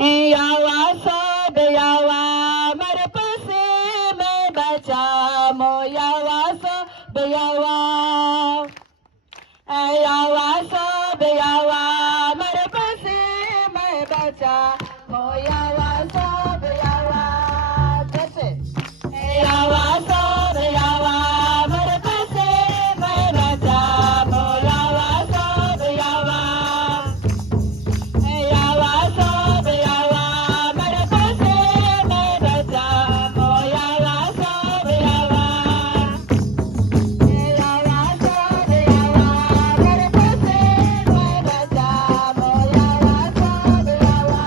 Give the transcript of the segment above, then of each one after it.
यावा सब यावा मर पसे मैं बचा मो यावा सब यावा यावा सब यावा मर पसे मैं बचा मो यावा सब यावा कैसे यावा सब यावा मर पसे मैं बचा मो यावा सब यावा यावा सब यावा मर पसे मैं बचा मो यावा सब यावा यावा सब यावा मर पसे मैं बचा मो यावा सब यावा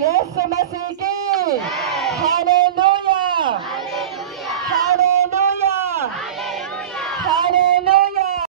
यीशु मसीह की हालेलुया।